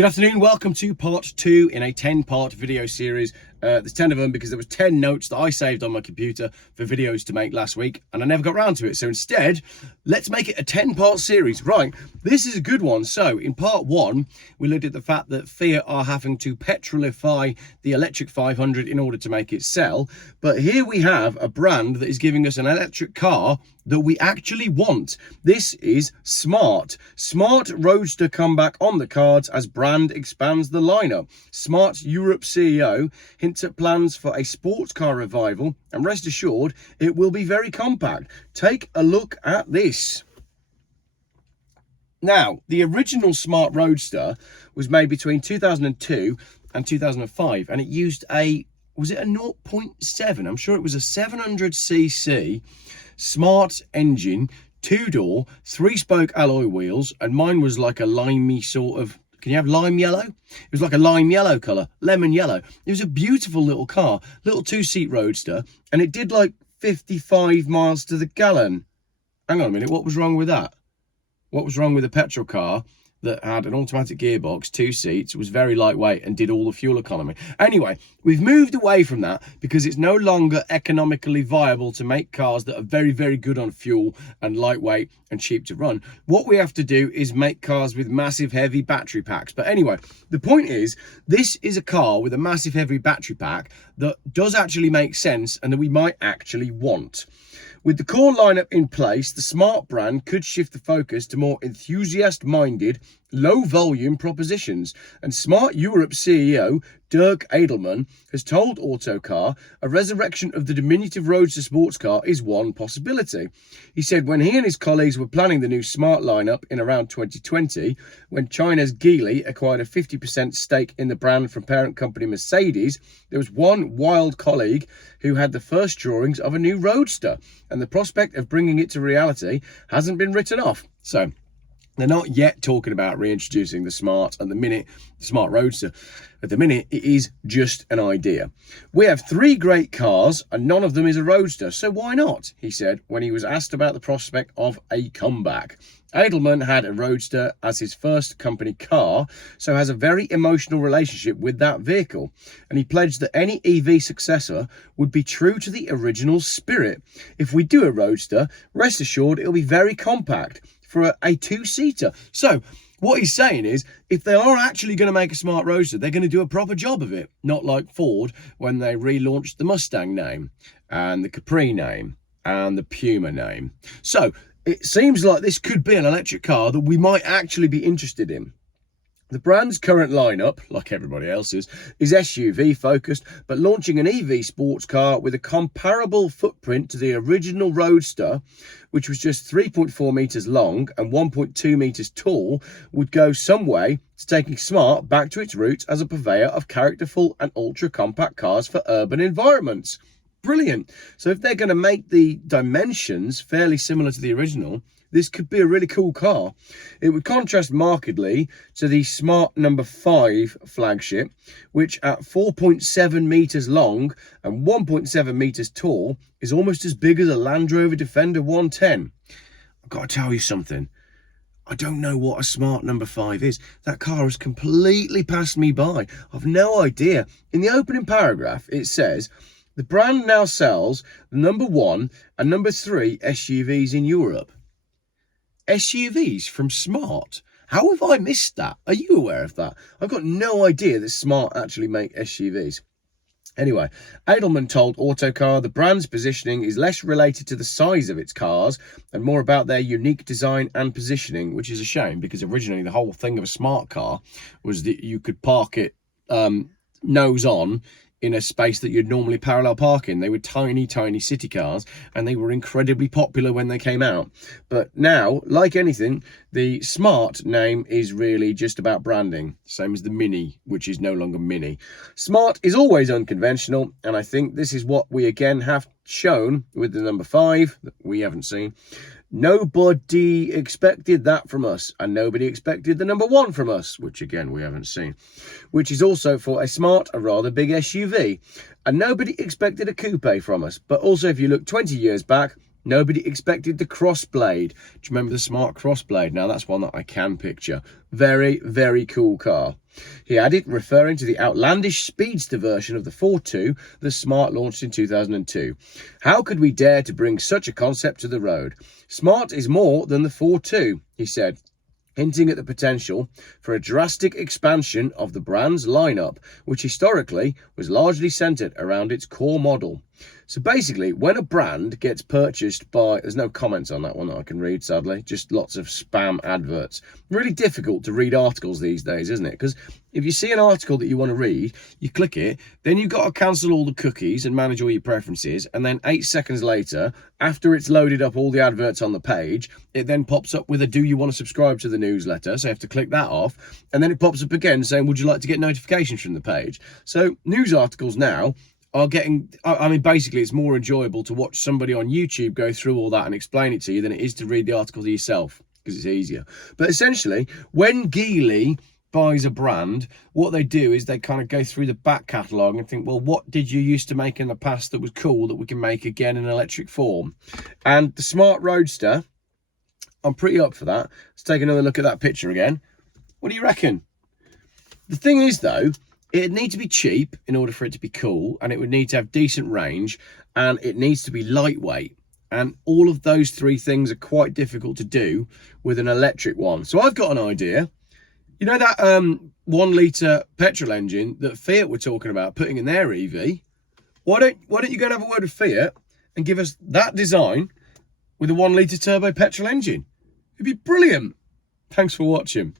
Good afternoon, welcome to part 2 in a 10-part video series. There's 10 of them because there was 10 notes that I saved on my computer for videos to make last week and I never got around to it. So instead, let's make it a 10-part series. Right, this is a good one. So in part 1, we looked at the fact that Fiat are having to petrolify the electric 500 in order to make it sell. But here we have a brand that is giving us an electric car that we actually want. This is Smart. Smart Roadster comeback on the cards as brand expands the lineup. Smart Europe CEO hints at plans for a sports car revival, and rest assured it will be very compact. Take a look at this. Now, the original Smart Roadster was made between 2002 and 2005, and it used was it a 0.7? I'm sure it was a 700cc Smart engine, 2-door, 3-spoke alloy wheels, and mine was like a limey sort of, can you have lime yellow? It was like a lime yellow colour, lemon yellow. It was a beautiful little car, little 2-seat roadster, and it did like 55 miles to the gallon. Hang on a minute, what was wrong with that? What was wrong with a petrol car that had an automatic gearbox, 2 seats, was very lightweight and did all the fuel economy? Anyway, we've moved away from that because it's no longer economically viable to make cars that are very, very good on fuel and lightweight and cheap to run. What we have to do is make cars with massive heavy battery packs. But anyway, the point is, this is a car with a massive heavy battery pack that does actually make sense and that we might actually want. With the core lineup in place, the Smart brand could shift the focus to more enthusiast-minded, low-volume propositions. And Smart Europe CEO Dirk Edelman has told Autocar a resurrection of the diminutive Roadster sports car is one possibility. He said when he and his colleagues were planning the new Smart lineup in around 2020, when China's Geely acquired a 50% stake in the brand from parent company Mercedes, there was one wild colleague who had the first drawings of a new Roadster, and the prospect of bringing it to reality hasn't been written off. So they're not yet talking about reintroducing the Smart at the minute, the Smart Roadster. At the minute, it is just an idea. We have 3 great cars and none of them is a Roadster, so why not? He said when he was asked about the prospect of a comeback. Edelman had a Roadster as his first company car, so has a very emotional relationship with that vehicle. And he pledged that any EV successor would be true to the original spirit. If we do a Roadster, rest assured it'll be very compact for a 2-seater. So what he's saying is, if they are actually going to make a Smart Roadster, they're going to do a proper job of it. Not like Ford when they relaunched the Mustang name and the Capri name and the Puma name. So it seems like this could be an electric car that we might actually be interested in. The brand's current lineup, like everybody else's, is SUV focused, but launching an EV sports car with a comparable footprint to the original Roadster, which was just 3.4 metres long and 1.2 metres tall, would go some way to taking Smart back to its roots as a purveyor of characterful and ultra-compact cars for urban environments. Brilliant. So if they're going to make the dimensions fairly similar to the original, this could be a really cool car. It would contrast markedly to the Smart No. 5 flagship, which at 4.7 metres long and 1.7 metres tall is almost as big as a Land Rover Defender 110. I've got to tell you something. I don't know what a Smart No. 5 is. That car has completely passed me by. I've no idea. In the opening paragraph, it says, the brand now sells the No. 1 and No. 3 SUVs in Europe. SUVs from Smart? How have I missed that? Are you aware of that? I've got no idea that Smart actually make SUVs. Anyway, Edelman told Autocar the brand's positioning is less related to the size of its cars and more about their unique design and positioning, which is a shame because originally the whole thing of a Smart car was that you could park it nose on in a space that you'd normally parallel park in. They were tiny, tiny city cars, and they were incredibly popular when they came out. But now, like anything, the Smart name is really just about branding, same as the Mini, which is no longer Mini. Smart is always unconventional, and I think this is what we again have shown with the No. 5 that we haven't seen. Nobody expected that from us, and nobody expected the No. 1 from us, which again we haven't seen, which is also for a Smart, a rather big SUV. And nobody expected a coupe from us, but also if you look 20 years back, Nobody expected the crossblade. Do you remember the Smart crossblade? Now that's one that I can picture. Very, very cool car. He added, referring to the outlandish speedster version of the 4.2 the Smart launched in 2002. How could we dare to bring such a concept to the road? Smart is more than the 4.2, he said, hinting at the potential for a drastic expansion of the brand's lineup, which historically was largely centered around its core model. So basically, when a brand gets purchased by... There's no comments on that one that I can read, sadly. Just lots of spam adverts. Really difficult to read articles these days, isn't it? Because if you see an article that you want to read, you click it, then you've got to cancel all the cookies and manage all your preferences. And then 8 seconds later, after it's loaded up all the adverts on the page, it then pops up with a do you want to subscribe to the newsletter? So you have to click that off. And then it pops up again saying, would you like to get notifications from the page? So news articles now are getting, I mean, basically it's more enjoyable to watch somebody on YouTube go through all that and explain it to you than it is to read the article to yourself, because it's easier. But essentially, when Geely buys a brand, what they do is they kind of go through the back catalogue and think, well, what did you used to make in the past that was cool that we can make again in electric form? And the Smart Roadster, I'm pretty up for that. Let's take another look at that picture again. What do you reckon? The thing is, though, it'd need to be cheap in order for it to be cool, and it would need to have decent range, and it needs to be lightweight. And all of those three things are quite difficult to do with an electric one. So I've got an idea. You know that 1 litre petrol engine that Fiat were talking about putting in their EV? Why don't you go and have a word with Fiat and give us that design with a 1 litre turbo petrol engine? It'd be brilliant. Thanks for watching.